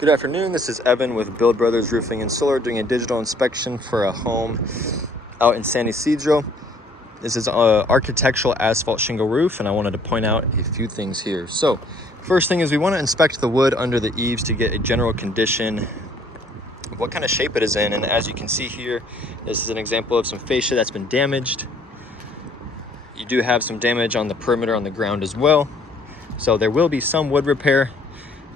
Good afternoon, this is Evan with Build Brothers Roofing and Solar doing a digital inspection for a home out in San Isidro. This is an architectural asphalt shingle roof, and I wanted to point out a few things here. So first thing is we want to inspect the wood under the eaves to get a general condition of what kind of shape it is in. And as you can see here, this is an example of some fascia that's been damaged. You do have some damage on the perimeter on the ground as well. So there will be some wood repair,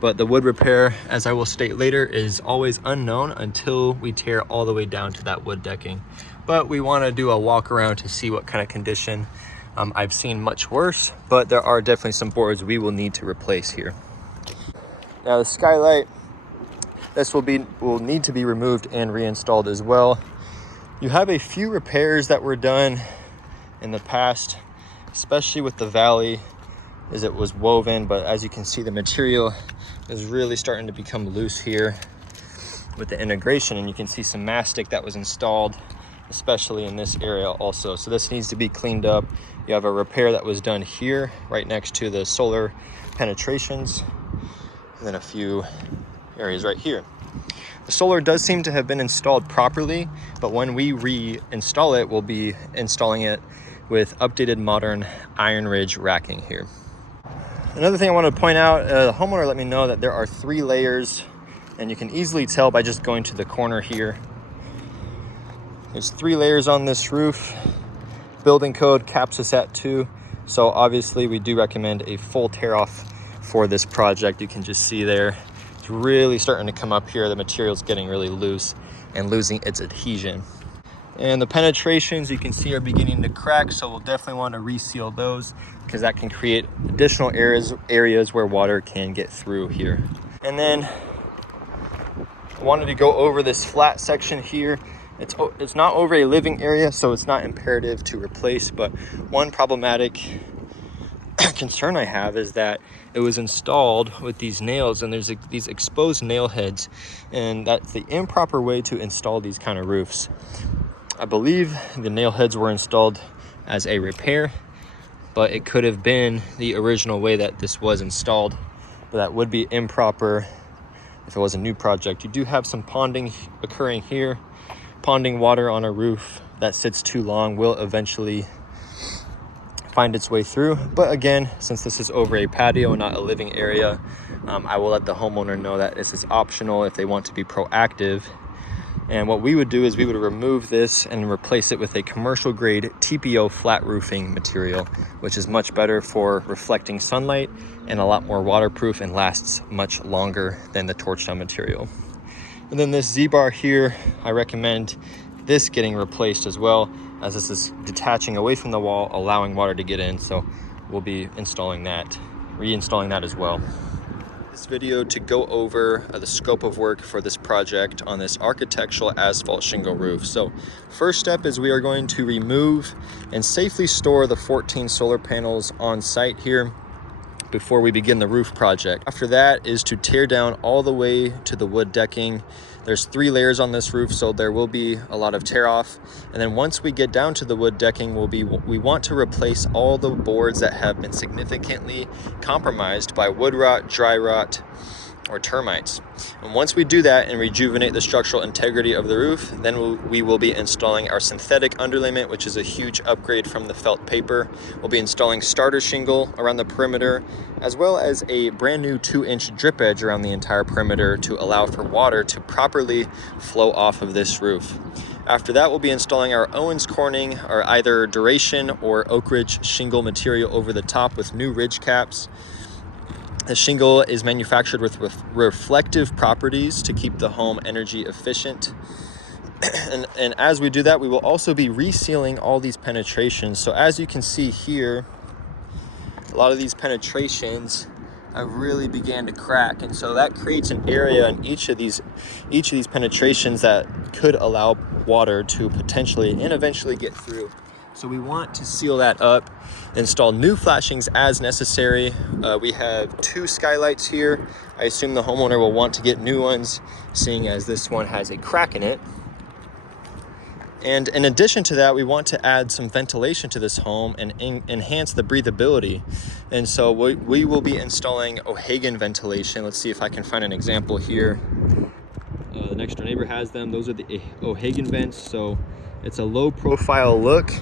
but the wood repair, as I will state later, is always unknown until we tear all the way down to that wood decking. But we want to do a walk around to see what kind of condition. I've seen much worse, but there are definitely some boards we will need to replace here. Now the skylight, this will need to be removed and reinstalled as well. You have a few repairs that were done in the past, especially with the valley, as it was woven, but as you can see, the material is really starting to become loose here with the integration, and you can see some mastic that was installed, especially in this area also. So this needs to be cleaned up. You have a repair that was done here right next to the solar penetrations, and then a few areas right here. The solar does seem to have been installed properly, but when we reinstall it, we'll be installing it with updated modern iron ridge racking here. Another thing I want to point out, the homeowner let me know that there are 3 layers, and you can easily tell by just going to the corner here. There's 3 layers on this roof. Building code caps us at 2, so obviously we do recommend a full tear off for this project. You can just see there, it's really starting to come up here. The material's getting really loose and losing its adhesion. And the penetrations you can see are beginning to crack, so we'll definitely want to reseal those because that can create additional areas where water can get through here. And then I wanted to go over this flat section here. It's not over a living area, so it's not imperative to replace, but one problematic concern I have is that it was installed with these nails, and there's these exposed nail heads, and that's the improper way to install these kind of roofs. I believe the nail heads were installed as a repair, but it could have been the original way that this was installed, but that would be improper if it was a new project. You do have some ponding occurring here. Ponding water on a roof that sits too long will eventually find its way through. But again, since this is over a patio, not a living area, I will let the homeowner know that this is optional if they want to be proactive. And what we would do is we would remove this and replace it with a commercial grade TPO flat roofing material, which is much better for reflecting sunlight and a lot more waterproof and lasts much longer than the torch down material. And then this Z-bar here, I recommend this getting replaced as well, as this is detaching away from the wall, allowing water to get in. So we'll be reinstalling that as well. This video to go over the scope of work for this project on this architectural asphalt shingle roof. So first step is we are going to remove and safely store the 14 solar panels on site here before we begin the roof project. After that is to tear down all the way to the wood decking. There's 3 layers on this roof, so there will be a lot of tear off. And then once we get down to the wood decking, we want to replace all the boards that have been significantly compromised by wood rot, dry rot, or termites. And once we do that and rejuvenate the structural integrity of the roof, then we will be installing our synthetic underlayment, which is a huge upgrade from the felt paper. We'll be installing starter shingle around the perimeter, as well as a brand new 2-inch drip edge around the entire perimeter to allow for water to properly flow off of this roof. After that, we'll be installing our Owens Corning, or either duration or Oak Ridge shingle material over the top with new ridge caps. The shingle is manufactured with reflective properties to keep the home energy efficient. And as we do that, we will also be resealing all these penetrations. So as you can see here, a lot of these penetrations have really began to crack. And so that creates an area in each of these penetrations that could allow water to potentially and eventually get through. So we want to seal that up, install new flashings as necessary. We have 2 skylights here. I assume the homeowner will want to get new ones, seeing as this one has a crack in it. And in addition to that, we want to add some ventilation to this home and enhance the breathability. And so we will be installing O'Hagan ventilation. Let's see if I can find an example here. The next door neighbor has them. Those are the O'Hagan vents. So it's a low profile look,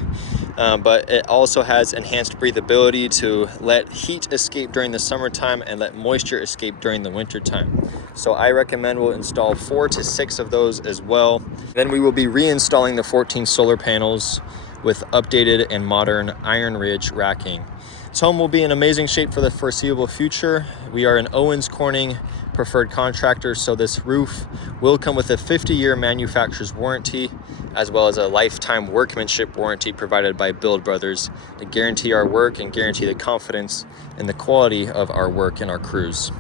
but it also has enhanced breathability to let heat escape during the summertime and let moisture escape during the wintertime. So I recommend we'll install 4 to 6 of those as well. Then we will be reinstalling the 14 solar panels with updated and modern iron ridge racking. This home will be in amazing shape for the foreseeable future. We are an Owens Corning preferred contractor, so this roof will come with a 50-year manufacturer's warranty, as well as a lifetime workmanship warranty provided by Build Brothers to guarantee our work and guarantee the confidence and the quality of our work and our crews.